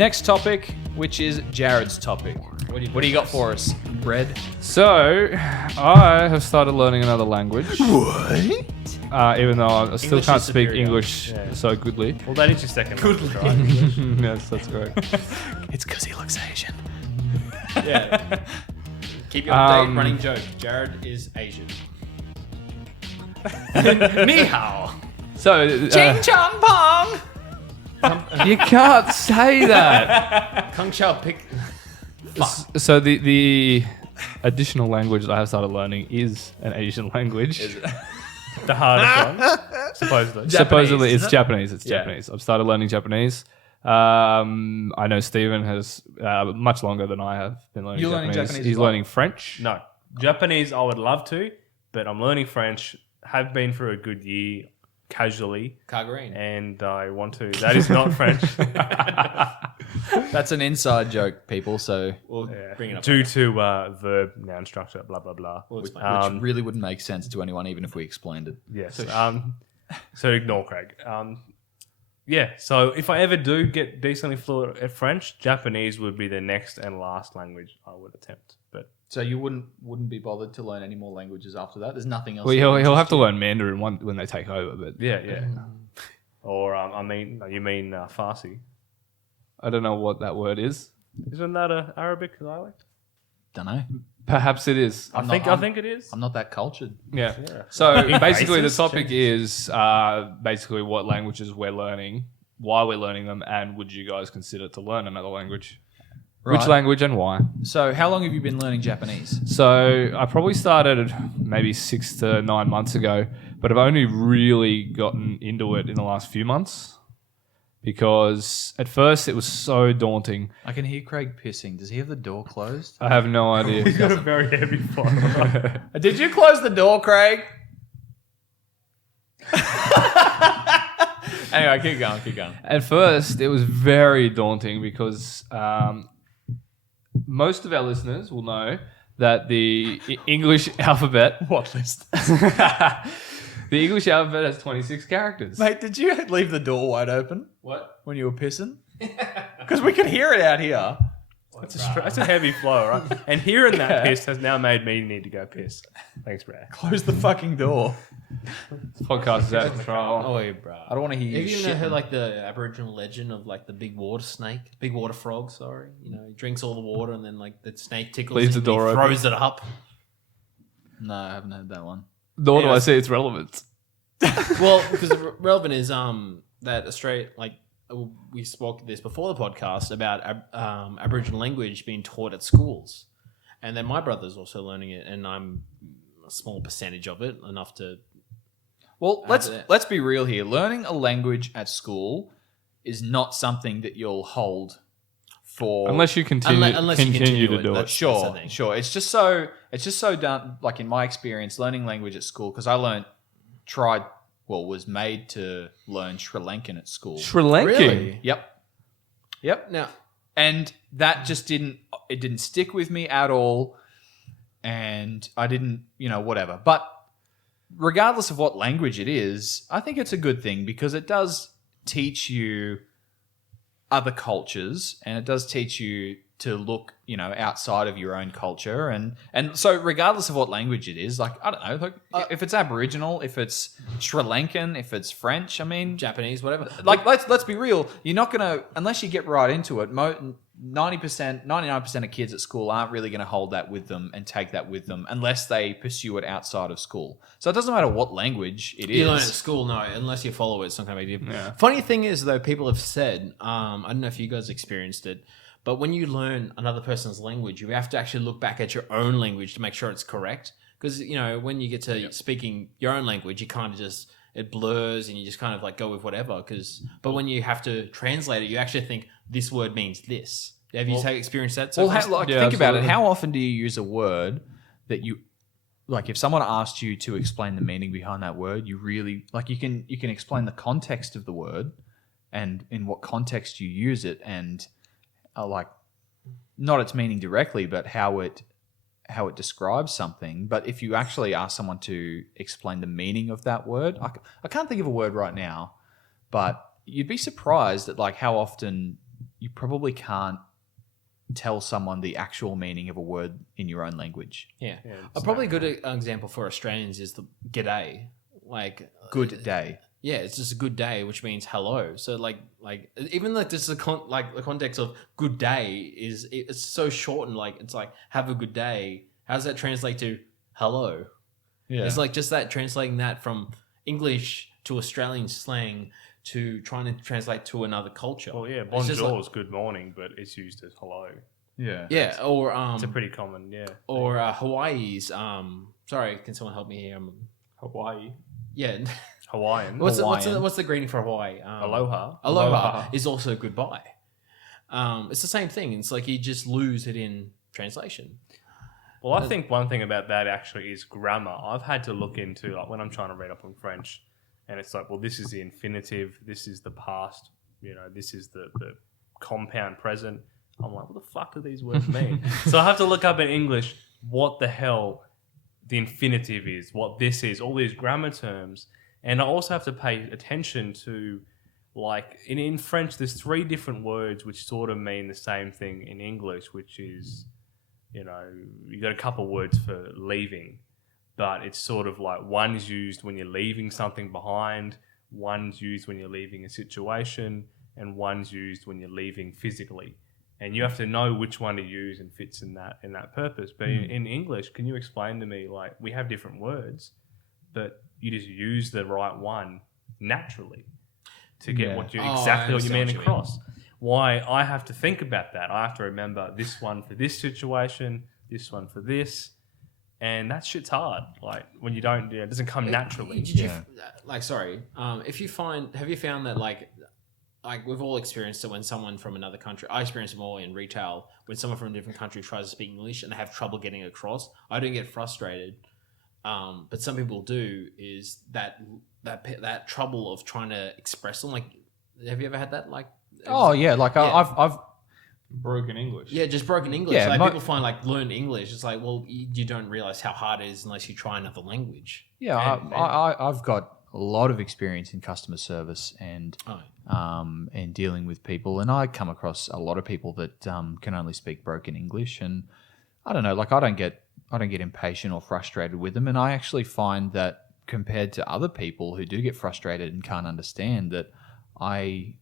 Next topic, which is Jared's topic. What do you got for us, Red? So, I have started learning another language. What? Even though I still English can't is speak superior. English so goodly. Well, that is your second language, right? Yes, that's correct. It's because he looks Asian. Yeah. Keep your update running joke. Jared is Asian. Ni hao. So, Ching chong pong. you can't say that. Kung Chao pick. So the additional language that I have started learning is an Asian language. The hardest one, supposedly. Supposedly, it's isn't it? Japanese. It's Yeah. Japanese. I've started learning Japanese. I know Steven has much longer than I have been learning You're Japanese. learning Japanese He's as well? learning French. No. Japanese, I would love to, but I'm learning French. Have been for a good year, casually, Cargarine. and I want to. That is not French. That's an inside joke, people. So, We'll Yeah. bring it up. Due to verb, noun structure, blah, blah, blah. We'll which explain. really wouldn't make sense to anyone, even if we explained it. Yes. So ignore Craig. Yeah. So if I ever do get decently fluent at French, Japanese would be the next and last language I would attempt. But So you wouldn't be bothered to learn any more languages after that. There's nothing else. Well, that he'll have interests to you? learn Mandarin when they take over, but yeah. Or you mean Farsi? I don't know what that word is. Isn't that a Arabic dialect? Don't know. Perhaps it is. I think it is. I'm not that cultured. Yeah. Yeah. So basically, the Racist? topic is basically what languages we're learning, why we're learning them, and would you guys consider to learn another language? Right. Which language and why? So, how long have you been learning Japanese? So I probably started maybe 6 to 9 months ago, but I've only really gotten into it in the last few months because at first it was so daunting. I can hear Craig pissing. Does he have the door closed? I have no idea. He's got a very heavy flow. Did you close the door, Craig? Anyway, keep going. At first, it was very daunting because most of our listeners will know that the English alphabet... What list? The English alphabet has 26 characters. Mate, did you leave the door wide open What? when you were pissing? Because we could hear it out here. That's a heavy flow, right? And hearing that piss has now made me need to go piss. Thanks, Brad. Close the fucking door. This podcast is out of control. Oh, yeah, bro. I don't want to hear Have you you shit. ever heard like the Aboriginal legend of like the big water snake, big water frog? Sorry, you know, he drinks all the water and then like the snake tickles Leaves him the door and he open. throws it up. No, I haven't heard that one. Nor do Yeah. I see its relevance. Well, because relevant is that Australia, like we spoke this before the podcast about Aboriginal language being taught at schools, and then my brother's also learning it, and I'm a small percentage of it, enough to. Well, it. let's be real here. Learning a language at school is not something that you'll hold for Unless you continue, Unless you continue to it, do it. that's the Sure, thing. sure. It's just so done. Like in my experience, learning language at school, because I was made to learn Sri Lankan at school. Sri Lankan? Really? Yep. Now, And that just didn't stick with me at all. And I didn't, whatever. But regardless of what language it is, I think it's a good thing because it does teach you other cultures and it does teach you to look, outside of your own culture. And so regardless of what language it is, like, I don't know, like, if it's Aboriginal, if it's Sri Lankan, if it's French, I mean, Japanese, whatever. like, let's be real. You're not going to, unless you get right into it, 99% of kids at school aren't really going to hold that with them and take that with them unless they pursue it outside of school. So it doesn't matter what language it is. You learn at school, no, unless you follow it, it's not going to be different. Yeah. Funny thing is, though, people have said, I don't know if you guys experienced it, but when you learn another person's language, you have to actually look back at your own language to make sure it's correct. Because, when you get to speaking your own language, you kind of just, it blurs and you just kind of like go with whatever. But when you have to translate it, you actually think this word means this. Have you experienced that? So Well, far? Yeah, think about it. absolutely. How often do you use a word that you like? If someone asked you to explain the meaning behind that word, you really like you can explain the context of the word and in what context you use it, and like not its meaning directly, but how it describes something. But if you actually ask someone to explain the meaning of that word, I can't think of a word right now, but you'd be surprised at like how often you probably can't tell someone the actual meaning of a word in your own language. Yeah. Yeah, Probably a good example for Australians is the g'day. Like, Good day. yeah, it's just a good day, which means hello. So like even like this is the context of good day it's so shortened. Like it's like have a good day. How does that translate to hello? Yeah. It's like just that translating that from English to Australian slang to trying to translate to another culture. Well, yeah, It's just bonjour like- is good morning, but it's used as hello. Yeah. yeah, or It's a pretty common, yeah. or Hawaii's. Sorry, can someone help me here? Hawaii. Yeah. Hawaiian. What's Hawaiian. the greeting for Hawaii? Aloha. Aloha is also goodbye. It's the same thing. It's like you just lose it in translation. Well, I think one thing about that actually is grammar. I've had to look into, like, when I'm trying to read up on French, and it's like, well, this is the infinitive, this is the past, this is the compound present. I'm like, what the fuck do these words mean? So I have to look up in English what the hell the infinitive is, what this is, all these grammar terms. And I also have to pay attention to, like, in French, there's 3 different words which sort of mean the same thing in English, which is, you got a couple words for leaving, but it's sort of like one's used when you're leaving something behind, one's used when you're leaving a situation, and one's used when you're leaving physically. And you have to know which one to use and fits in that purpose. But in English, can you explain to me, like, we have different words, but you just use the right one naturally to get what you exactly what you mean across. Why I have to think about that. I have to remember this one for this situation, this one for this, and that shit's hard. Like when you don't, it doesn't come naturally. Did you if you have you found that like we've all experienced it when someone from another country, I experience it more in retail, when someone from a different country tries to speak English and they have trouble getting across. I don't get frustrated, but some people do. Is that trouble of trying to express them? Like, have you ever had that? Like, Oh yeah, like I've Broken English. yeah, just broken English. Yeah, like people find like learn English. It's like, well, you don't realize how hard it is unless you try another language. yeah I've got a lot of experience in customer service and dealing with people, and I come across a lot of people that can only speak broken English, and I don't know, like I don't get impatient or frustrated with them, and I actually find that compared to other people who do get frustrated and can't understand, that I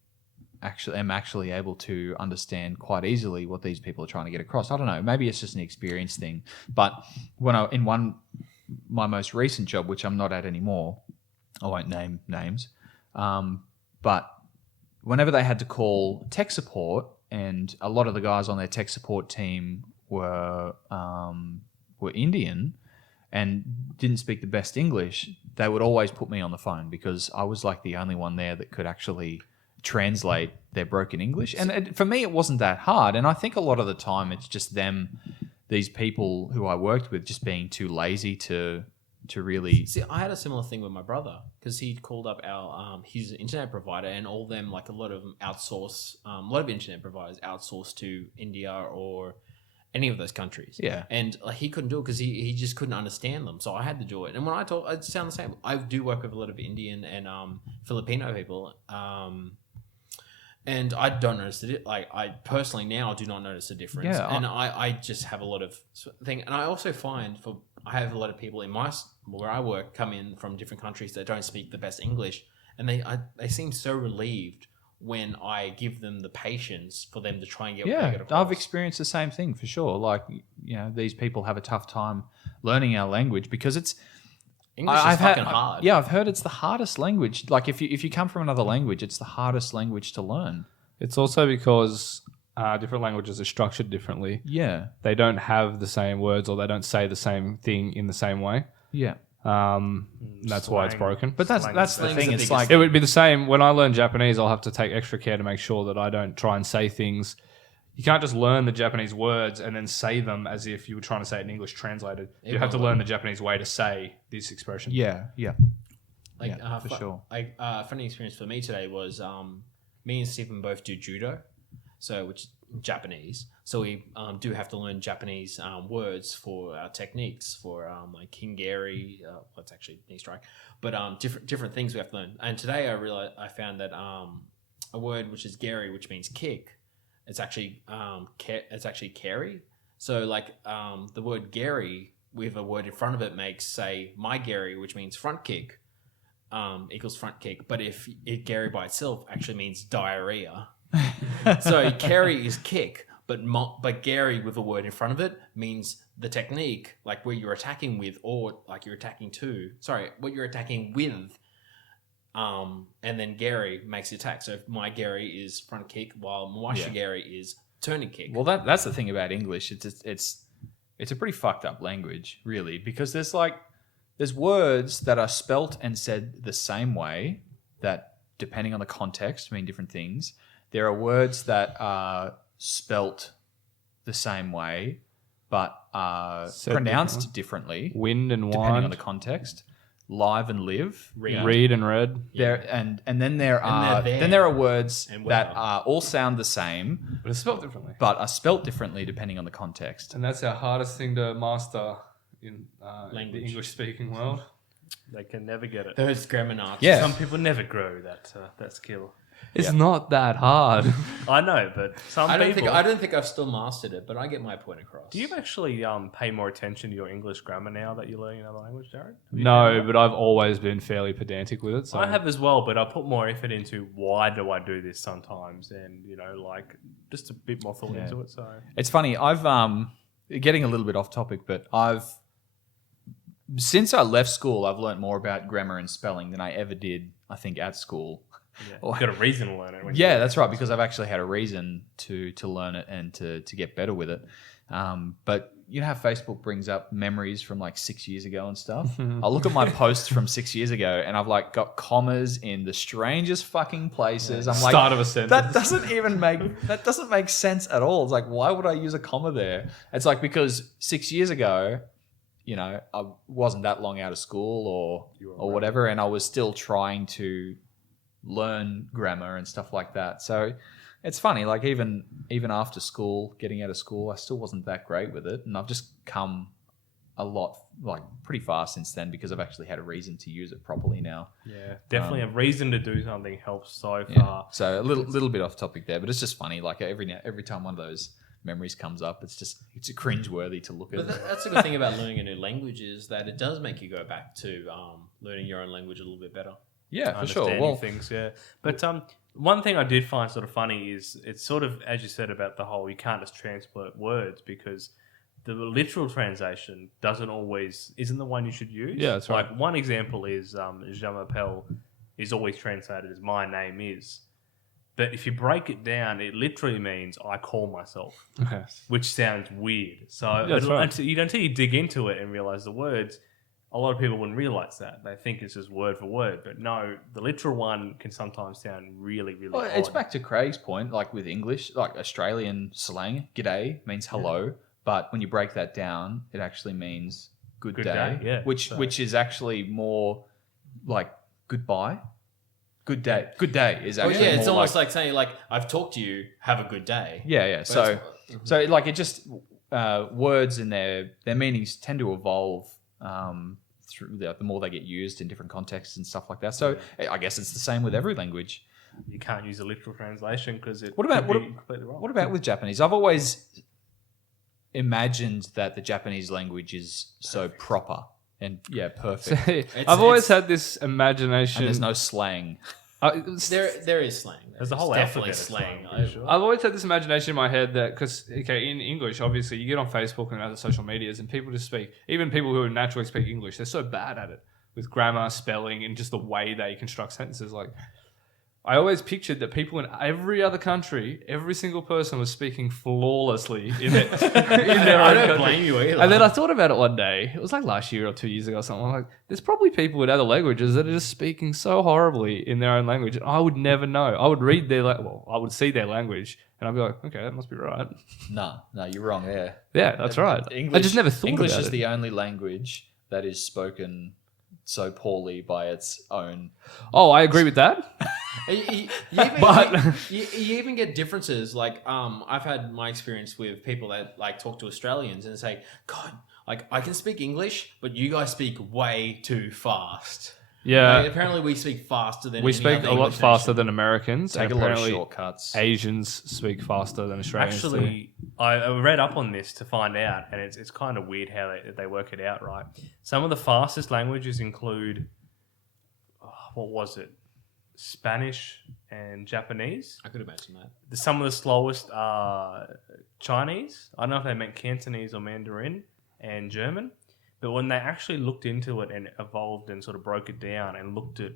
am actually able to understand quite easily what these people are trying to get across. I don't know, maybe it's just an experience thing, but when my most recent job, which I'm not at anymore, I won't name names, but whenever they had to call tech support, and a lot of the guys on their tech support team were Indian and didn't speak the best English, they would always put me on the phone because I was like the only one there that could actually translate their broken English. And for me, it wasn't that hard. And I think a lot of the time it's just these people who I worked with, just being too lazy to really... See, I had a similar thing with my brother because he called up our his internet provider, and all of them, like a lot of them outsource, a lot of internet providers outsource to India or any of those countries. Yeah. And like, he couldn't do it because he just couldn't understand them. So I had to do it. And when I sound the same. I do work with a lot of Indian and Filipino people. And I don't notice it. Like, I personally now do not notice the difference. Yeah, and I just have a lot of thing. And I also find I have a lot of people in where I work come in from different countries that don't speak the best English, and they seem so relieved when I give them the patience for them to try and get what they get across. I've experienced the same thing for sure. Like, these people have a tough time learning our language because it's English is fucking hard. Yeah, I've heard it's the hardest language. Like if you come from another language, it's the hardest language to learn. It's also because different languages are structured differently. Yeah. They don't have the same words, or they don't say the same thing in the same way. Yeah. That's why it's broken. But that's the thing. It's like it would be the same when I learn Japanese. I'll have to take extra care to make sure that I don't try and say things. You can't just learn the Japanese words and then say them as if you were trying to say it in English translated. You have to learn the Japanese way to say this expression. Yeah. Like, for sure. Funny experience for me today was me and Stephen both do judo, which is Japanese. So we do have to learn Japanese words for our techniques for like kingari. That's actually knee strike, but different things we have to learn. And today I found that a word which is geri, which means kick. it's actually Kerry. So like the word Gary with a word in front of it makes, say, my Gary, which means front kick, equals front kick. But if Gary by itself actually means diarrhea. So Kerry is kick, but Gary with a word in front of it means the technique, like where you're attacking with, or like you're attacking to. Sorry, what you're attacking with. And then Gary makes the attack. So if my Gary is front kick, while Mwasha Gary is turning kick. Well, that's the thing about English. It's a pretty fucked up language, really, because there's words that are spelt and said the same way that, depending on the context, mean different things. There are words that are spelt the same way but are Said pronounced differently, Wind and depending on wine. the context. Live and live. Read and read. There and then there are words that all sound the same, But it's spelled differently. but are spelt differently depending on the context. And that's our hardest thing to master in the Language. English-speaking world. They can never get it. Those grammar narcs. Yeah. Some people never grow that skill. It's not that hard. I know, but some I people. don't think I've still mastered it, but I get my point across. Do you actually pay more attention to your English grammar now that you're learning another language, Jared? No, but I've always been fairly pedantic with it. So I have as well, but I put more effort into why do I do this sometimes, and like just a bit more thought into it. So It's funny. I've getting a little bit off topic, but since I left school, I've learned more about grammar and spelling than I ever did, I think, at school. you've got a reason to learn it. Yeah, that's right, because I've actually had a reason to learn it and to get better with it. But you know how Facebook brings up memories from like 6 years ago and stuff? I look at my posts from 6 years ago and I've like got commas in the strangest fucking places. I'm like, Start of a sentence. that doesn't make sense at all. It's like, why would I use a comma there? It's like, because 6 years ago, I wasn't that long out of school or whatever, and I was still trying to learn grammar and stuff like that. So it's funny, like even after school, getting out of school, I still wasn't that great with it, and I've just come a lot, like pretty far since then, because I've actually had a reason to use it properly now. Yeah, definitely a reason to do something helps so Yeah. far. So a little bit off topic there, but it's just funny. Like every time one of those memories comes up, it's cringeworthy to look at. But that's the good thing about learning a new language, is that it does make you go back to learning your own language a little bit better. Yeah, for sure. Understanding Well, things, yeah. But one thing I did find sort of funny is it's sort of, as you said about the whole, you can't just transport words, because the literal translation isn't the one you should use. Yeah, that's right. Like one example is Je m'appelle is always translated as my name is. But if you break it down, it literally means I call myself, Okay. which sounds weird. So that's right. until you dig into it and realize the words, a lot of people wouldn't realize that. They think it's just word for word. But no, the literal one can sometimes sound really, really well, odd. it's back to Craig's point, like with English, like Australian slang, g'day means hello, but when you break that down, it actually means good day, yeah. which is actually more like goodbye. Good day. Good day is actually it's more almost like saying, like, I've talked to you, have a good day. Yeah. So like it just words and their meanings tend to evolve through the more they get used in different contexts and stuff like that. So I guess it's the same with every language. You can't use a literal translation because it What about could be completely wrong. What about with Japanese? I've always imagined that the Japanese language is so proper and perfect. I've always had this imagination. And there's no slang. There is slang. There's the whole definitely alphabet of slang. slang, for sure. I've always had this imagination in my head that, because, in English, obviously, you get on Facebook and other social medias and people just speak, even people who naturally speak English, they're so bad at it with grammar, spelling, and just the way they construct sentences. Like, I always pictured that people in every other country, every single person was speaking flawlessly in their I own don't country. blame you either. And then I thought about it one day. It was like last year or 2 years ago or something. I'm like, there's probably people in other languages that are just speaking so horribly in their own language, and I would never know. I would read I would see their language, and I'd be like, okay, that must be right. No, you're wrong there. Yeah, that's right. I just never thought English about is it. the only language that is spoken so poorly by its own. Oh, I agree with that. You even get differences. Like, I've had my experience with people that like talk to Australians and say, God, like I can speak English, but you guys speak way too fast. Yeah. Like, apparently, we speak faster than We any speak other a lot English faster nation. than Americans. Take and a lot of apparently shortcuts. Asians speak faster than Australians. do. Actually, I read up on this to find out, and it's kind of weird how they work it out, right? Some of the fastest languages include, what was it? Spanish and Japanese. I could imagine that. Some of the slowest are Chinese. I don't know if they meant Cantonese or Mandarin, and German. But when they actually looked into it and evolved and sort of broke it down and looked at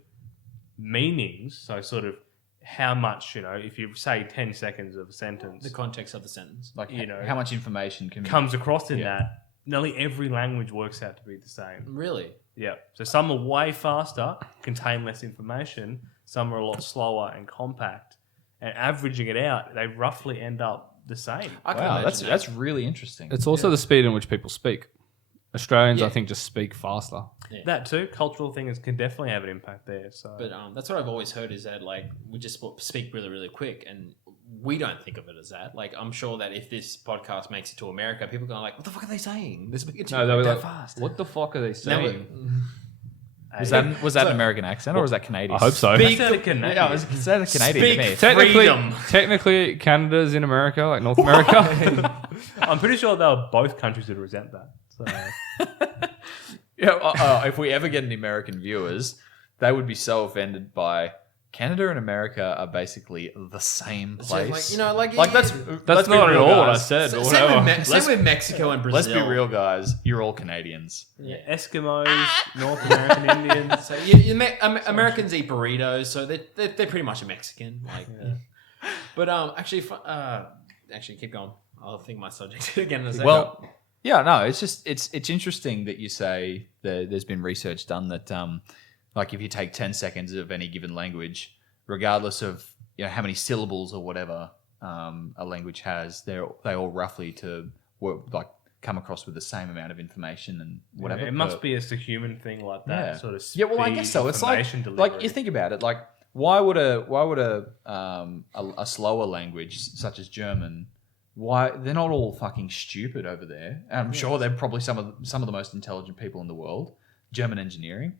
meanings, so sort of how much, if you say 10 seconds of a sentence, The context of the sentence. Like, you know, how much information can comes across in Yeah. that, nearly every language works out to be the same. Really? Yeah. So some are way faster, contain less information. Some are a lot slower and compact. And averaging it out, they roughly end up the same. I can Wow, imagine that's really interesting. It's also the speed in which people speak. Australians, Yeah. I think, just speak faster. That too, cultural things can definitely have an impact there. So, But that's what I've always heard is that like we just speak really, really quick, and we don't think of it as that. Like I'm sure that if this podcast makes it to America, people are going like, "What the fuck are they saying? They're speaking No, they'll be that like, fast." what the fuck are they Now saying? Was that an American accent or was that Canadian? I hope so. Speak the Canadian. Yeah, it was Canadian to me. Technically, Canada's in America, like North America. I'm pretty sure they were both countries that resent that. So. Yeah, if we ever get any American viewers, they would be so offended by Canada and America are basically the same place. Like that's That's be not at real, all what I guys. said. Same, But whatever. same with Mexico and Let's Brazil. be real, guys. You're all Canadians. Yeah, Eskimos, North American Indians. So Americans eat burritos, so they're pretty much a Mexican. Like, but actually, keep going. I'll think my subject again in a second. Well, yeah, no, it's just it's interesting that you say that there's been research done that like if you take 10 seconds of any given language, regardless of how many syllables or whatever a language has, they all roughly come across with the same amount of information and whatever. It must be just a human thing like that. Yeah. Sort of speed, Yeah, well, I guess so. It's like delivery. you think about it, like why would a slower language such as German, why they're not all fucking stupid over there? And I'm sure they're probably some of the most intelligent people in the world. German engineering,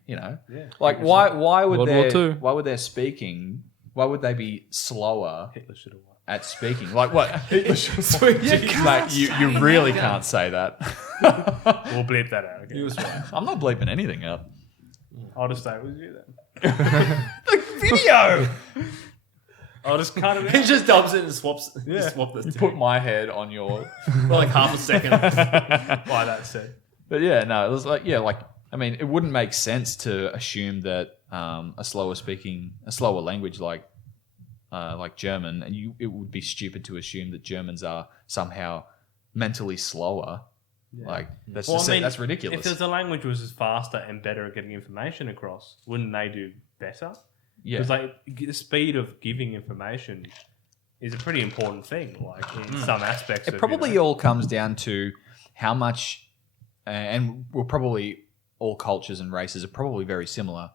like why would World War II. why would they be slower Hitler should have won. at speaking? Like what? Mate, you really can't say that. We'll bleep that out. Okay. he was right. I'm not bleeping anything out. I'll just stay with you then. Video. I'll just cut it He out. just dubs it and swaps. Swap this. You put my head on your. for like half a second. Why that said. But yeah, no, it was like I mean, it wouldn't make sense to assume that a slower language like German, and it would be stupid to assume that Germans are somehow mentally slower. Yeah. Like that's Well, just I mean, that's ridiculous. If the language was faster and better at getting information across, wouldn't they do better? Yeah, Because the speed of giving information is a pretty important thing. Like in some aspects, it of, probably all comes down to how much, and we're probably all cultures and races are probably very similar.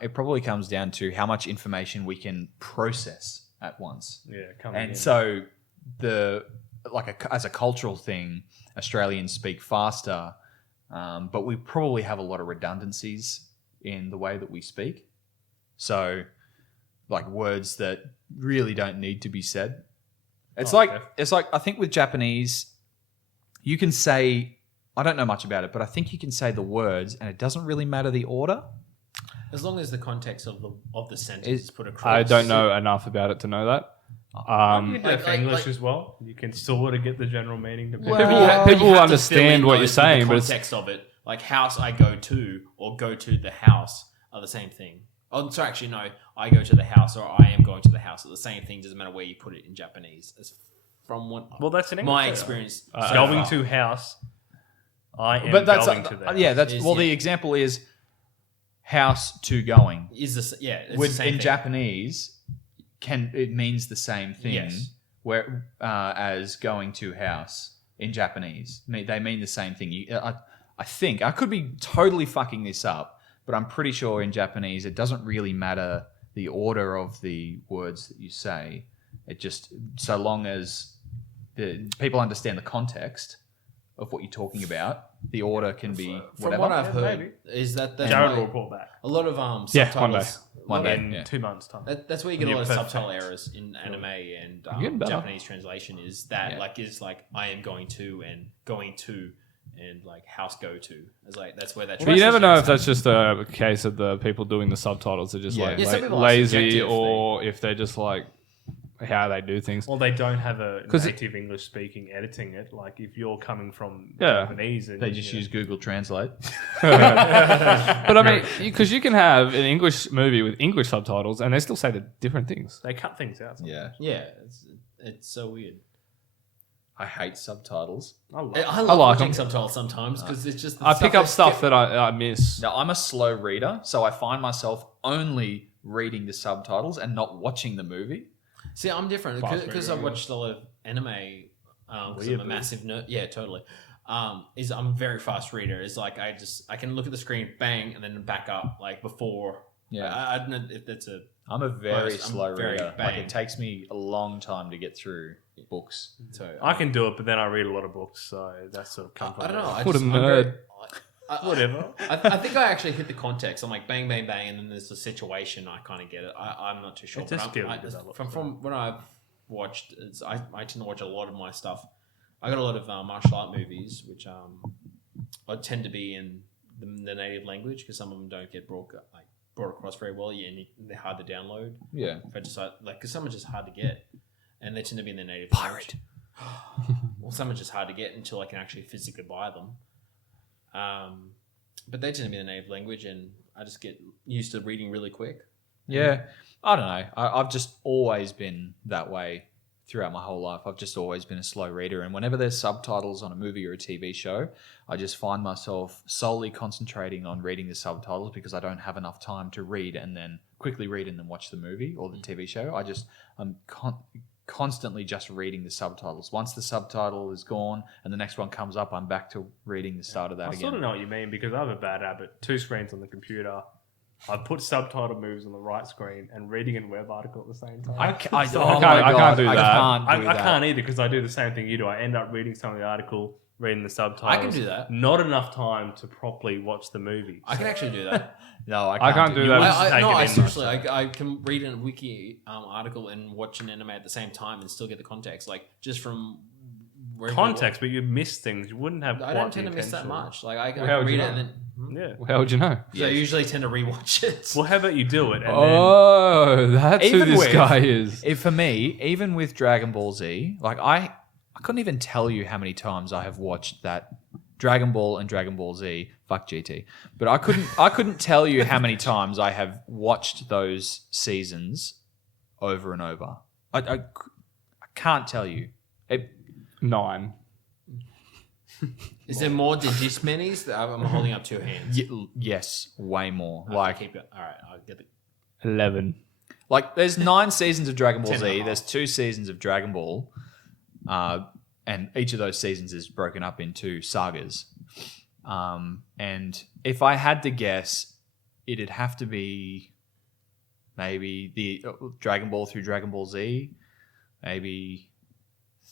It probably comes down to how much information we can process at once. coming And in. so as a cultural thing, Australians speak faster, but we probably have a lot of redundancies in the way that we speak. So like words that really don't need to be said. It's like I think with Japanese, you can say, I don't know much about it, but I think you can say the words and it doesn't really matter the order. As long as the context of the sentence is put across. I don't know enough about it to know that. you can do it for like- English like- as well. You can sort of get the general meaning. To Well, People you have to understand fill in what you're those with saying, the but it's- context of it, like house I go to or go to the house are the same thing. Oh, sorry, actually no, I go to the house or I am going to the house are the same thing. Doesn't matter where you put it in Japanese. As from what Well, that's an English my word. experience. Going far. to house. I am But that's going to the house. that's Is- the example is house to going. Is this it's With the same in thing. Japanese, it means the same thing. Yes. Where as going to house in Japanese, they mean the same thing. I think I could be totally fucking this up, but I'm pretty sure in Japanese it doesn't really matter the order of the words that you say. It just so long as the people understand the context of what you're talking about, the order can be From whatever. what I've Yeah, heard, maybe. is that that's Jared why will report back a lot of Yeah, subtitles. One day. in yeah. 2 months' time. That's where you get a You're lot of perfect. subtitle errors in anime and getting better. Japanese translation. Is that Yeah. is I am going to and going to and like house go to. It's like that's where that. But you never translation know is if that's just a case of the people doing the subtitles are just Yeah. like Yeah, some people are lazy, subjective, or if they're just like how they do things. Well, they don't have a 'Cause native English speaking editing it. Like if you're coming from Yeah. Japanese, and They just use Google Translate. But I mean, because you can have an English movie with English subtitles and they still say the different things. they cut things out. Yeah. Yeah, it's so weird. I hate subtitles. I love I it. love like watching them. subtitles sometimes because it's just the I pick up that stuff skip- that I miss. Now, I'm a slow reader, so I find myself only reading the subtitles and not watching the movie. See, I'm different Fast because reader, I've watched a lot of anime. Because I'm a Weirdly. massive nerd. Yeah, totally. Is I'm a very fast reader. It's like I can look at the screen, bang, and then back up like before. Yeah. I don't know if that's a. I'm a very Whereas I'm slow very reader. Like, bang. it takes me a long time to get through books. So I can do it, but then I read a lot of books, so that's sort of come I don't know. What a I'm nerd. Whatever. I think I actually hit the context. I'm like bang, bang, bang, and then there's the situation. I kind of get it. I'm not too sure. It's a but skill you develop, from what I've watched, I tend to watch a lot of my stuff. I got a lot of martial art movies, which I tend to be in the native language because some of them don't get brought across very well. Yeah, and they're hard to download. Yeah. If I just because some are just hard to get, and they tend to be in their native Pirate. language. Well, some are just hard to get until I can actually physically buy them. But they tend to be in the native language, and I just get used to reading really quick. Yeah. I don't know. I've just always been that way throughout my whole life. I've just always been a slow reader. And whenever there's subtitles on a movie or a TV show, I just find myself solely concentrating on reading the subtitles because I don't have enough time to read and then quickly read and then watch the movie or the TV show. I'm constantly just reading the subtitles. Once the subtitle is gone and the next one comes up, I'm back to reading the start of that I again. sort of know what you mean because I have a bad habit. 2 screens on the computer. I put subtitle moves on the right screen and reading a web article at the same time. I can't do that. I can't either because I do the same thing you do. I end up reading some of the article, reading the subtitles. I can do that. Not enough time to properly watch the movie. I can actually do that. No, I can't do you that. would- Just take it in, seriously, I can read a wiki article and watch an anime at the same time and still get the context, like just from where Context, but you miss things. You wouldn't have. I quite don't the tend to miss that attention. much. Like I Well, how can would you read it know? and then. Yeah. How would you know? So I usually tend to rewatch it. Well, how about you do it? And Oh, that's who Even this with- guy is. For me, even with Dragon Ball Z, like I couldn't even tell you how many times I have watched that Dragon Ball and Dragon Ball Z. Fuck GT, but I couldn't tell you how many times I have watched those seasons over and over. I can't tell you. 9. Is there more than this many? I'm holding up 2 hands. Yes, way more. I Like keep it. All right, I'll get the. 11. Like, there's 9 seasons of Dragon Ball 10 and a Z. half. There's 2 seasons of Dragon Ball, and each of those seasons is broken up into sagas. And if I had to guess, it'd have to be maybe the Dragon Ball through Dragon Ball Z, maybe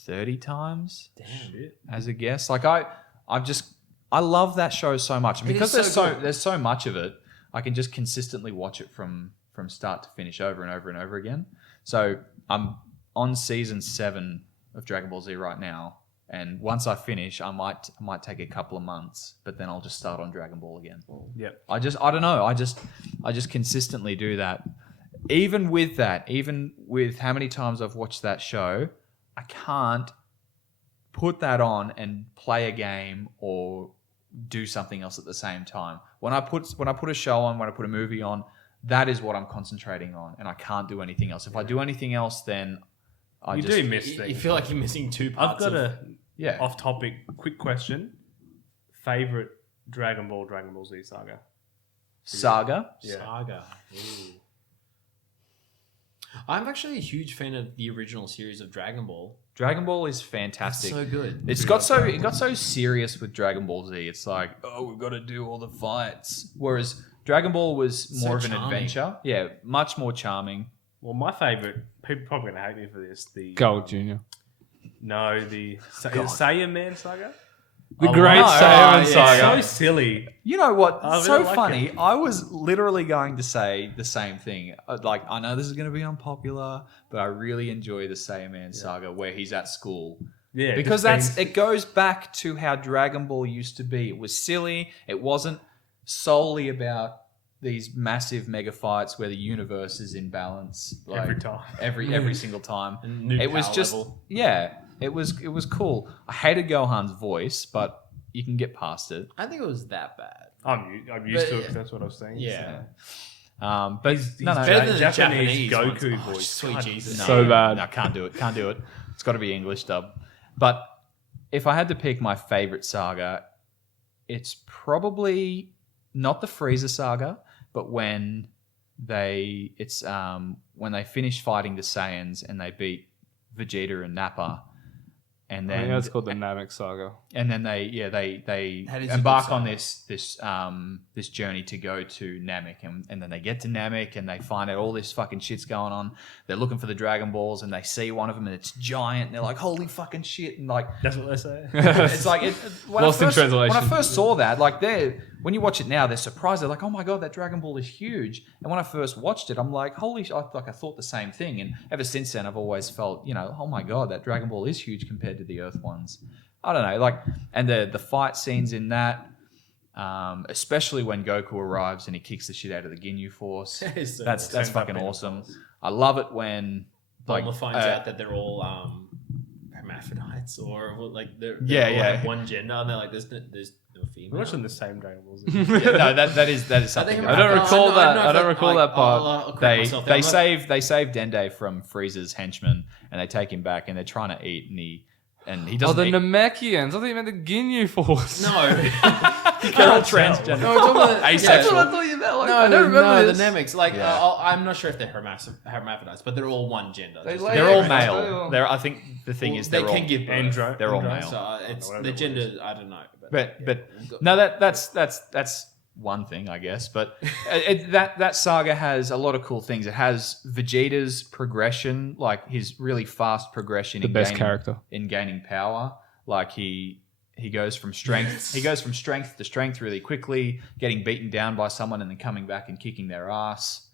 30 times Damn. as a guess. Like I love that show so much, and It because is so good. there's so much of it, I can just consistently watch it from start to finish over and over and over again. So I'm on season 7 of Dragon Ball Z right now, and once I finish, I might take a couple of months, but then I'll just start on Dragon Ball again. Yep. I don't know. I just consistently do that. Even with how many times I've watched that show, I can't put that on and play a game or do something else at the same time. When I put a show on, when I put a movie on, that is what I'm concentrating on, and I can't do anything else. If I do anything else, then You do miss You things. feel like you're missing 2 I've parts. got of, a yeah. off-topic quick question. Favorite Dragon Ball Z saga? Saga. Yeah. Saga. Ooh. I'm actually a huge fan of the original series of Dragon Ball. Dragon Ball is That's fantastic. so good. It got so serious with Dragon Ball Z. It's like, oh, we've got to do all the fights. Whereas Dragon Ball was So more of an charming. adventure. Yeah, much more charming. Well, my favorite. People probably gonna hate me for this. The Gold Jr. No, the Saiyan Man saga. The I Great love- Saiyaman It's Saga. so silly. You know what? I So really like funny. it. I was literally going to say the same thing. Like, I know this is going to be unpopular, but I really enjoy the Saiyaman Saga where he's at school. Yeah, Because just being- it goes back to how Dragon Ball used to be. It was silly. It wasn't solely about these massive mega fights where the universe is in balance every time. every single time. And new It was power just level. it was cool. I hated Gohan's voice, but you can get past it. I think it was that bad. I'm used to it But- because that's what I was saying. Yeah. But He's no, better than the Japanese Japanese Goku ones. Oh, voice. sweet God, Jesus. no, So bad. No, can't do it. It's got to be English dub. But if I had to pick my favorite saga, it's probably not the Frieza saga, but when they finish fighting the Saiyans and they beat Vegeta and Nappa, and I think then that's called the Namek Saga. and then they That is a embark good on saga. this journey to go to Namek, and then they get to Namek and they find out all this fucking shit's going on. They're looking for the Dragon Balls and they see one of them and it's giant and they're like, holy fucking shit, and like That's what they say. it's like when Lost in translation. When I first saw that, like when you watch it now, they're surprised. They're like, "Oh my god, that Dragon Ball is huge!" And when I first watched it, I'm like, "Holy!" I thought the same thing. And ever since then, I've always felt, "Oh my god, that Dragon Ball is huge compared to the Earth ones." I don't know, like, and the fight scenes in that, especially when Goku arrives and he kicks the shit out of the Ginyu Force. It's so That's Sends fucking up in awesome. the I love it when Bulma finds out that they're all hermaphrodites or like they're Yeah, all yeah. have one gender and they're like there's no female. We're watching the same Dragon Balls. no, that is something. I don't recall that. I don't recall that part. I'll correct myself there. They save Dende from Frieza's henchmen and they take him back and they're trying to eat and he Oh, doesn't the eat. Namekians. I thought you meant the Ginyu Force. No. They're all transgender. No, it's all the- Asexual. yeah. thought you meant. Like, No, I don't remember the this. Nemeks. Like, Yeah. I'm not sure if they're hermaphrodites, but they're all one gender. They Just- lay They're all eggs. male. I think the thing is they they're can all, give birth. Andro. They're all Andro. male. So it's whatever the it gender. is. I don't know. But no, that's one thing, I guess. But that saga has a lot of cool things. It has Vegeta's progression, like his really fast progression. The best character. in gaining power. Like he goes from strength. Yes. He goes from strength to strength really quickly, getting beaten down by someone and then coming back and kicking their ass.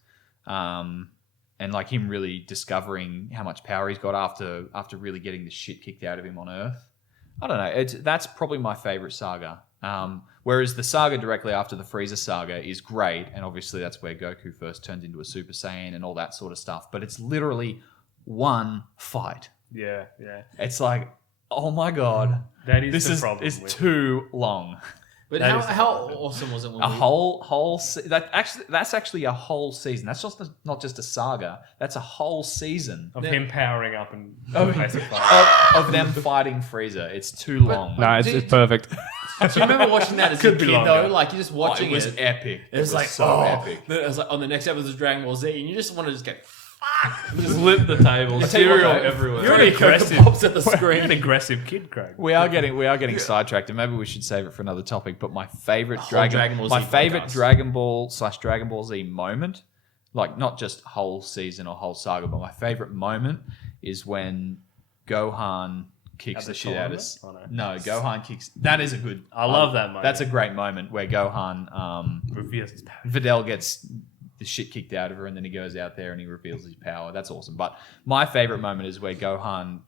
And like him really discovering how much power he's got after really getting the shit kicked out of him on Earth. I don't know. That's probably my favorite saga. Whereas the saga directly after the Frieza saga is great, and obviously that's where Goku first turns into a Super Saiyan and all that sort of stuff. But it's literally one fight. Yeah. It's like, oh my god, That is this the is problem. it's with too long. But That is the how problem. awesome was it when A we... whole that's actually a whole season. That's just not just a saga. That's a whole season of him powering up and Oh. basically. of them fighting Frieza. It's too long. No, it's perfect. Do you remember watching that as a Could be kid longer. though? Like, you're just Oh, watching it was it. epic. It was like, so epic. It was like on the next episode of Dragon Ball Z, and you just want to just go, fuck. Just lip the table. tell you Cereal what, though, everywhere. You're an aggressive. Pops at the You're an screen. aggressive kid, Craig. We are getting sidetracked, and maybe we should save it for another topic. But my favorite whole Dragon Ball Z my favorite podcast. Dragon Ball / Dragon Ball Z moment, like not just whole season or whole saga, but my favorite moment is when Gohan kicks At the the shit out of tournament? Oh, no. no, Gohan kicks. That is a good. I love that moment. That's a great moment where Gohan Reveals his power. Videl gets the shit kicked out of her, and then he goes out there and he reveals his power. That's awesome. But my favorite moment is where Gohan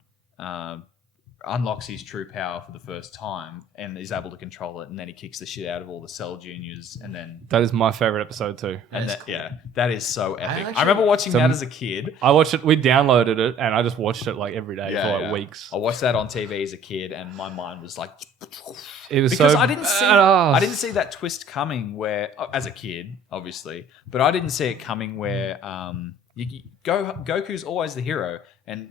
unlocks his true power for the first time and is able to control it, and then he kicks the shit out of all the Cell Juniors, and then That is my favorite episode too. yeah, that is so epic. I actually- remember watching So- that as a kid. I watched it. We downloaded it, and I just watched it like every day Yeah, for like yeah. weeks. I watched that on TV as a kid, and my mind was like, It was because so I didn't see that twist coming where as a kid, obviously, but I didn't see it coming where Goku's always the hero, and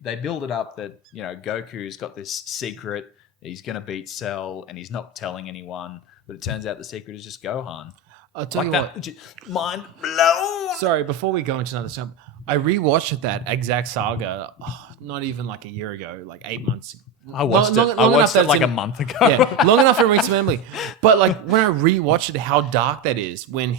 they build it up that Goku's got this secret, he's going to beat Cell, and he's not telling anyone, but it turns out the secret is just Gohan. I'll tell Like you that, what. mind blown. Sorry, before we go into another stuff, I rewatched that exact saga not even like a year ago, like 8 months, I watched long it. I enough watched that it it's like in- a month ago. Yeah, long enough for it rings memory. But like when I rewatched it, how dark that is when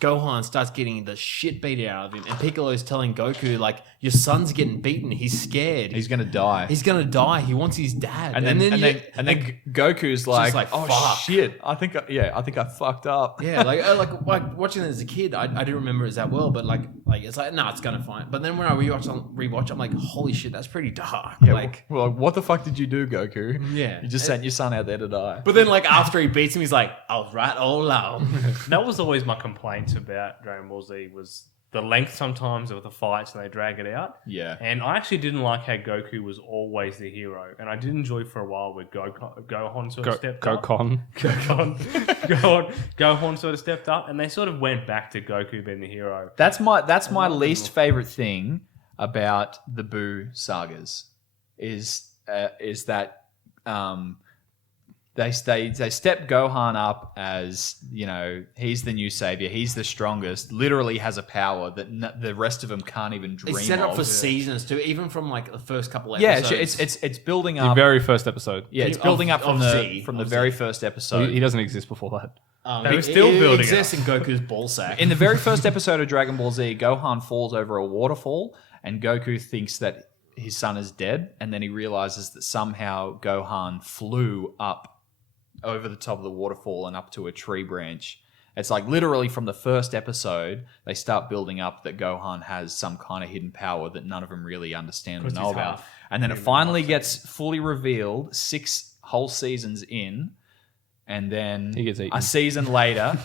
Gohan starts getting the shit beat out of him, and Piccolo's telling Goku like, "Your son's getting beaten. He's scared. He's gonna die. He's gonna die. He wants his dad." and then Goku's like, like, "Oh fuck." shit! I think I fucked up." Yeah, like watching it as a kid, I didn't remember it that well, but like it's like no, it's gonna fine. But then when I rewatch, I'm like, holy shit, that's pretty dark. Yeah, like, well, what the fuck did you do, Goku? Yeah. You just sent your son out there to die. but then like after he beats him, he's like, "I'll right all along." That was always my complaint about Dragon Ball Z was the length sometimes of the fights and they drag it out. Yeah. And I actually didn't like how Goku was always the hero. And I did enjoy for a while where Gohan sort of stepped up. Gohan sort of stepped up and they sort of went back to Goku being the hero. That's my least favorite thing about the Boo sagas is that they step Gohan up as, you know, he's the new savior, he's the strongest, literally has a power that the rest of them can't even dream It's set up of. for seasons too, even from like the first couple Yeah, episodes. it's building The up. very first episode. Yeah, it's Of- building up of Z, from the of very Z. first episode. He doesn't exist before that. They were still building it exists in Goku's ball sack. In the very first episode of Dragon Ball Z, Gohan falls over a waterfall, and Goku thinks that his son is dead, and then he realizes that somehow Gohan flew up over the top of the waterfall and up to a tree branch. It's like literally from the first episode, they start building up that Gohan has some kind of hidden power that none of them really understand or 'Cause know he's about. half And then it human, finally half gets fully revealed 6 whole seasons in. And then He gets eaten. a season later,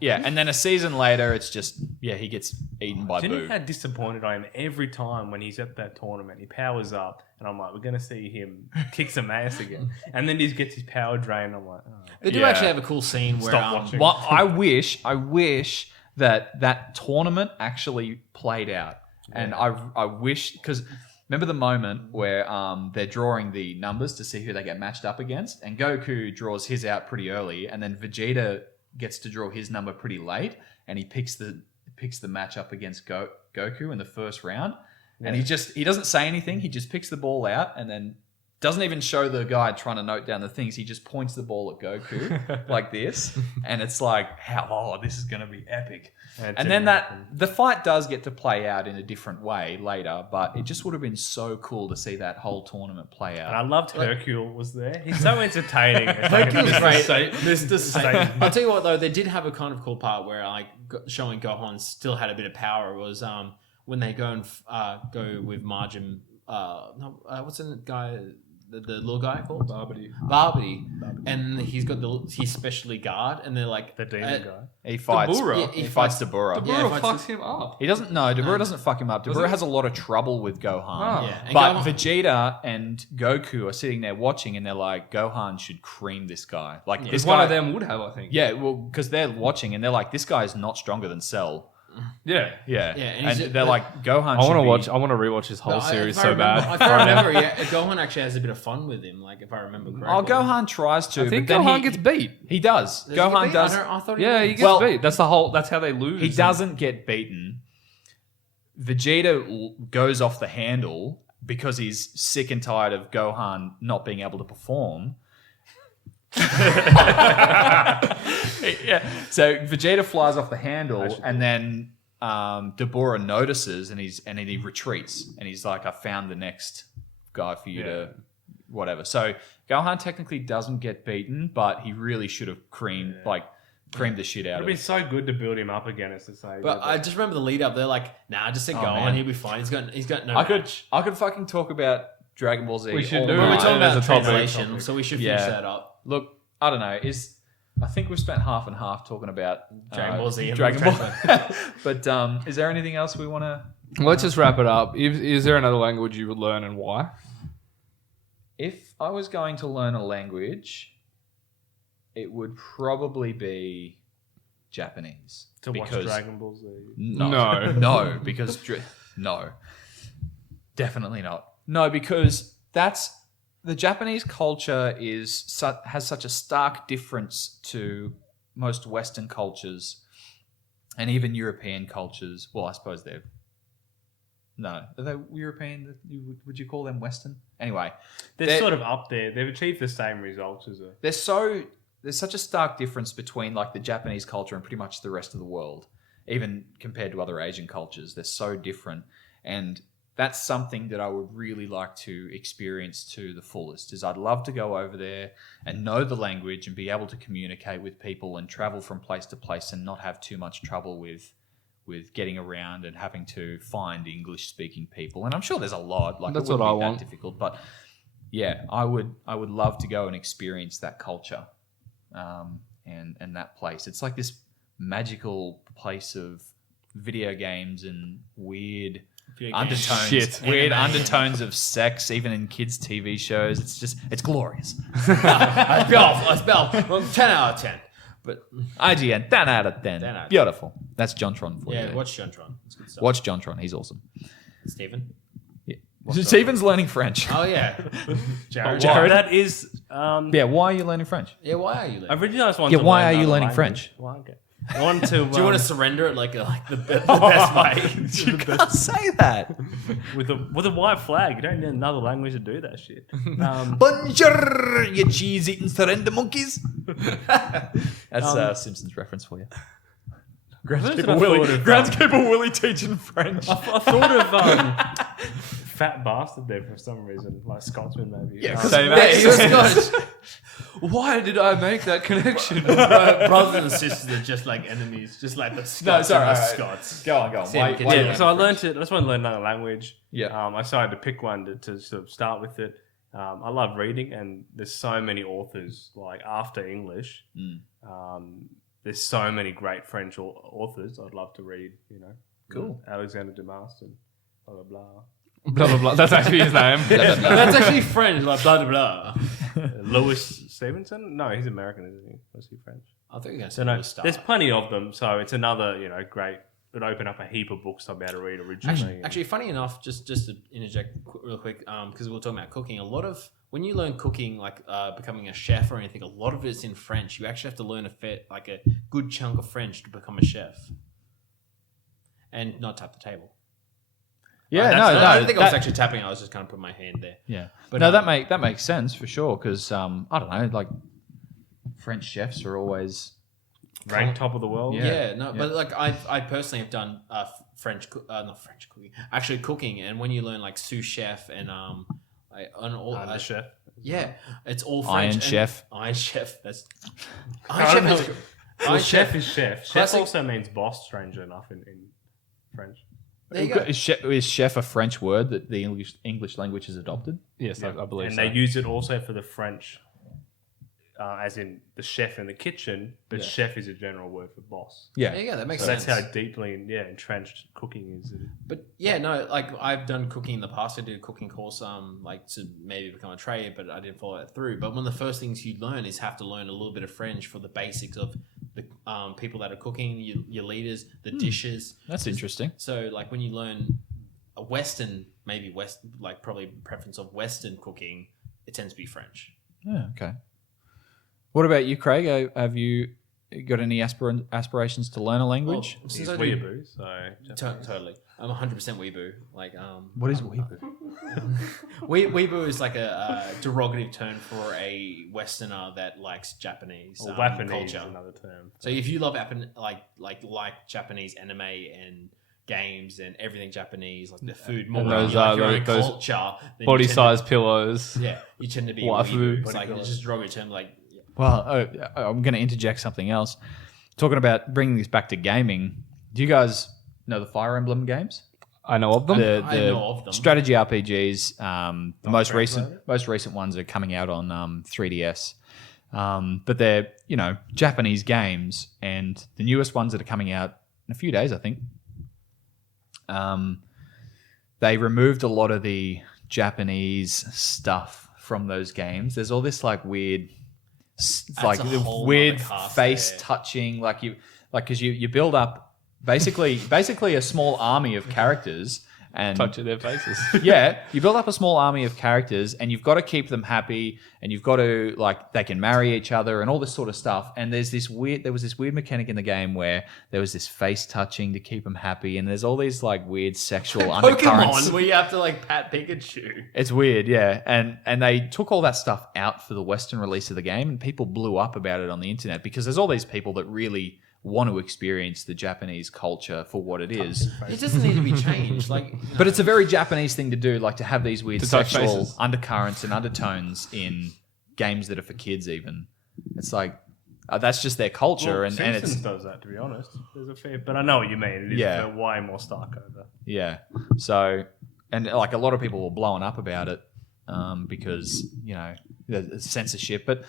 and then a season later, it's just, he gets eaten by Do you know Boo. how disappointed I am every time when he's at that tournament? He powers up, and I'm like, we're going to see him kick some ass again. And then he gets his power drained. I'm like, oh. They do Yeah. actually have a cool scene where Stop watching. Well, I wish that tournament actually played out, and I wish, because remember the moment where they're drawing the numbers to see who they get matched up against, and Goku draws his out pretty early, and then Vegeta gets to draw his number pretty late, and he picks the match up against Goku in the first round, and he doesn't say anything, he just picks the ball out, and then doesn't even show the guy trying to note down the things. He just points the ball at Goku like this, and it's like, this is going to be epic. And then the fight does get to play out in a different way later, but it just would have been so cool to see that whole tournament play And I out. loved Hercule was there. He's so entertaining. Hercule's great. Mr. Satan. I'll tell you what though, they did have a kind of cool part where like showing Gohan still had a bit of power. It was when they go and go with Margin. What's the guy? The little guy called Barbity, and he's got he's specially guard, and they're like The demon guy. He fights. Dabura. He fights Dabura. Yeah, Dabura fights fucks him up. He doesn't. No, Dabura doesn't fuck him up. Dabura has a lot of trouble with Gohan. Oh. Yeah, and But Gohan- Vegeta and Goku are sitting there watching, and they're like, Gohan should cream this guy. Like this Because guy. one of them would have, I think. Yeah, well, because they're watching, and they're like, this guy is not stronger than Cell. Yeah. Yeah, Yeah, and and he's- they're like, Gohan. I should want be- to rewatch this whole But series if I so remember- bad. If I remember, Gohan actually has a bit of fun with him. Like if I remember correctly. Oh, Gohan tries to. I think but then Gohan he gets beat. He does. Does he get Gohan beat? does. I thought Yeah, he did. gets beat. That's how they lose. He doesn't get beaten. Vegeta goes off the handle because he's sick and tired of Gohan not being able to perform. Yeah. So Vegeta flies off the handle, and then Dabura notices, and he retreats, and he's like, "I found the next guy for you to whatever." So Gohan technically doesn't get beaten, but he really should have creamed the shit out It'd of be him. so good to build him up again as to say. But I just remember the lead up. They're like, "Nah, just say Gohan. man. He'll be fine. He's got no I could match." fucking talk about Dragon Ball Z. We should all do night. it. We're talking As about a topic. translation, so we should finish Yeah. that up. Look, I don't know. I think we've spent half and half talking about Dragon Ball Z and Dragon Ball. translate. But is there anything else we want to? Let's just wrap it up. Is there another language you would learn and why? If I was going to learn a language, it would probably be Japanese. to watch Dragon Ball Z. No, no, because no, definitely not. No, because the Japanese culture has such a stark difference to most Western cultures and even European cultures. Well, I suppose they're No, are they European? Would you call them Western? Anyway, They're sort of up there. They've achieved the same results as there's such a stark difference between like the Japanese culture and pretty much the rest of the world, even compared to other Asian cultures. They're so different, and that's something that I would really like to experience to the fullest. Is I'd love to go over there and know the language and be able to communicate with people and travel from place to place and not have too much trouble with getting around and having to find English-speaking people. And I'm sure there's a lot. Like That's it wouldn't what I be that want. difficult, but yeah, I would love to go and experience that culture, and that place. It's like this magical place of video games and weird undertones, Shit. undertones of sex, even in kids' TV shows. It's glorious. I spell 10 out of 10. But IGN, 10 out of 10. 10 out of 10. Beautiful. That's Jontron for you. yeah, watch Jontron. It's good stuff. Watch Jontron. He's awesome. Stephen. Yeah. Stephen's learning French. Oh yeah, Jared. That is. Yeah, why are you learning French? Yeah, why are you I learning? really just want Yeah, to why learn are you another learning language. French? Well, okay. I want to. Do you want to surrender it like the best way? You can't say that. with a white flag? You don't need another language to do that shit. Bonjour, you cheese-eating surrender monkeys. That's Simpsons reference for you. Groundskeeper Willie teaching French. I thought of fat bastard there for some reason, like Scotsman maybe. Yeah, He was Scottish. Why did I make that connection? Brothers and sisters are just like enemies, just like the Scots and the Scots. Go on. Sam, Why Yeah, so I learned it. I just want to learn another language. Yeah. I decided to pick one to sort of start with it. I love reading, and there's so many authors like after English. There's so many great French authors I'd love to read. You know, Cool. Alexander Dumas and blah blah blah. Blah, blah, blah. That's actually his name. That's actually French, like blah blah blah. Louis Stevenson? No, he's American, isn't he? Was he French? I think you're gonna say So no, Louis Starr. there's plenty of them. So it's another, great. It would open up a heap of books I'll be able to read originally. Actually, funny enough, just to interject real quick, because we were talking about cooking. A lot of when you learn cooking, like becoming a chef or anything, a lot of it's in French. You actually have to learn a good chunk of French to become a chef, and not tap the table. Yeah, I don't think I was actually tapping. I was just kind of putting my hand there. Yeah, But, but that makes sense for sure because I don't know, like French chefs are always ranked top of the world. Yeah. But like I personally have done not French cooking, actually cooking, and when you learn like sous chef and The chef. yeah, it's all French. Iron Chef. That's I don't Iron Chef. know. Is, Well, Iron chef is chef. Chef Classic- also means boss, stranger enough in French. There you go. Is chef a French word that the English language has adopted? Yes, I believe And so. they use it also for the French, as in the chef in the kitchen, but Yeah. chef is a general word for boss. There you go. That makes So sense. that's how deeply entrenched cooking is. But yeah, no, like I've done cooking in the past. I did a cooking course, like to maybe become a trade, but I didn't follow that through. But one of the first things you learn is have to learn a little bit of French for the basics of the people that are cooking, your leaders, the dishes. That's interesting. So like when you learn a Western, like probably preference of Western cooking, it tends to be French. Yeah, okay. What about you, Craig? Have you got any aspirations to learn a language? Well, He's since I do weeaboo, so totally, I'm 100% weeaboo. Like What is weeaboo? Weeaboo is like a derogative term for a Westerner that likes Japanese or Wapanese culture. is another term. So if you love like Japanese anime and games and everything Japanese, like the food more, And than those, you like your own those culture, then Body you tend size pillows. Yeah, you tend to be Waifu. weeaboo. It's like it's just a derogatory term. Like Well, I'm going to interject something else. Talking about bringing this back to gaming, do you guys know the Fire Emblem games? I know of them. I know of them. Strategy RPGs. The most translated? recent ones are coming out on 3DS. But they're Japanese games, and the newest ones that are coming out in a few days, I think. They removed a lot of the Japanese stuff from those games. There's all this like weird, like a whole weird other cast face there. touching, because you build up basically a small army of characters, and touching their faces. yeah, you build up a small army of characters, and you've got to keep them happy, and you've got to they can marry each other and all this sort of stuff. And there was this weird mechanic in the game where there was this face touching to keep them happy, and there's all these weird sexual undercurrents. Pokemon, where you have to pat Pikachu. It's weird, yeah. And they took all that stuff out for the Western release of the game, and people blew up about it on the internet because there's all these people that really want to experience the Japanese culture for what it is. It doesn't need to be changed. But it's a very Japanese thing to do, to have these weird To touch sexual faces. undercurrents and undertones in games that are for kids even. It's that's just their culture. Well, and Simpsons it's... does that, to be honest. There's a fair... But I know what you mean. It is Yeah. way more stark over. Yeah. So, and a lot of people were blowing up about it because, the censorship. But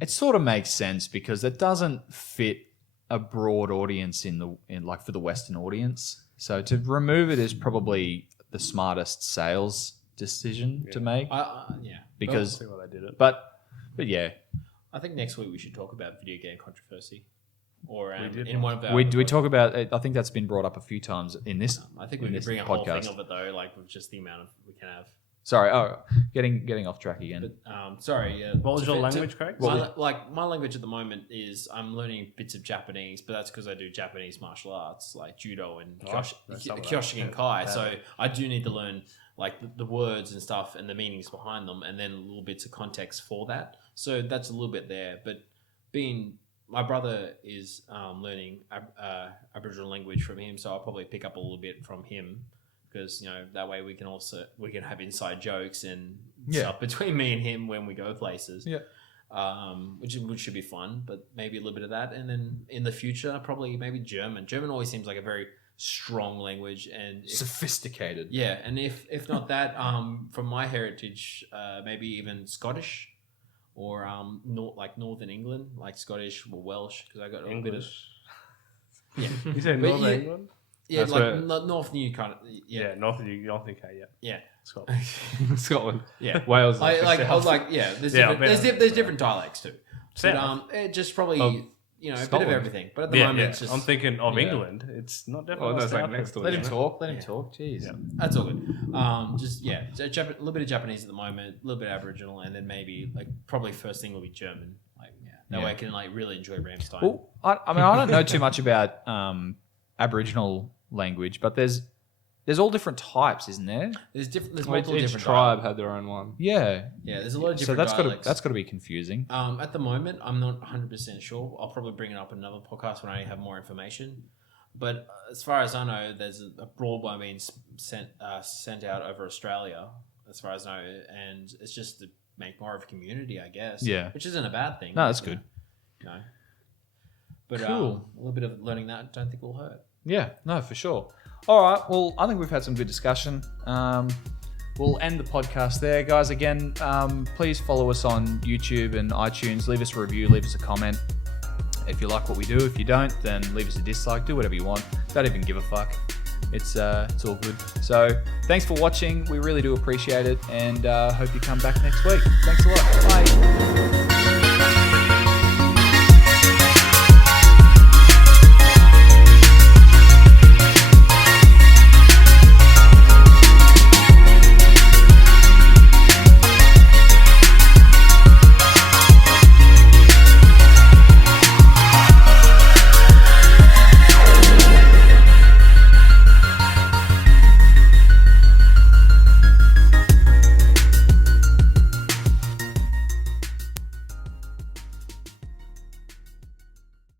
it sort of makes sense because it doesn't fit a broad audience for the Western audience. So to remove it is probably the smartest sales decision to make. Yeah. Because, We'll see why they did it. but yeah, I think next week we should talk about video game controversy. Or did in one of our... we talk about it. I think that's been brought up a few times in this. I think we in could this bring a whole podcast. thing of it though, with just the amount of we can have. Sorry, getting off track again. But sorry, yeah. What was your language, Craig? My language at the moment is I'm learning bits of Japanese, but that's because I do Japanese martial arts like judo and that's some of that. Kyokushin Kai. So I do need to learn the words and stuff and the meanings behind them, and then little bits of context for that. So that's a little bit there. But my brother is learning Aboriginal language from him, so I'll probably pick up a little bit from him. Because that way we can have inside jokes and stuff between me and him when we go places. Yeah, which should be fun. But maybe a little bit of that, and then in the future probably maybe German. German always seems like a very strong language and sophisticated. Yeah, and if not that, from my heritage, maybe even Scottish or Northern England, like Scottish or Welsh, because I got a bit of You said But Northern yeah. England? yeah, That's North New kind of Yeah, Northern UK, yeah. Scotland. Scotland. Yeah. Wales. There's Yeah, there's different dialects too. But South. it just probably Of a bit of Scotland. everything. But at the moment it's just I'm thinking of yeah. England. It's not definitely Oh, that's South. next door. Let him isn't it? talk. Let him talk. Jeez. Yeah. that's all good. So a little bit of Japanese at the moment, a little bit of Aboriginal, and then maybe probably first thing will be German. That way I can really enjoy Ramstein. Well, I don't know too much about Aboriginal language, but there's all different types, isn't there? There's Each multiple different tribe dialects. had their own one. Yeah. Yeah, there's a lot of So different dialects. that's got to be confusing. At the moment, I'm not 100% sure. I'll probably bring it up in another podcast when I have more information. But as far as I know, there's a broad one being sent out over Australia, as far as I know, and it's just to make more of a community, I guess. Yeah. Which isn't a bad thing. No, that's good. But Cool. a little bit of learning that I don't think will hurt. Yeah, no, for sure. All right. Well, I think we've had some good discussion. We'll end the podcast there, guys. Again, please follow us on YouTube and iTunes. Leave us a review. Leave us a comment. If you like what we do, if you don't, then leave us a dislike. Do whatever you want. Don't even give a fuck. It's all good. So thanks for watching. We really do appreciate it, and hope you come back next week. Thanks a lot. Bye.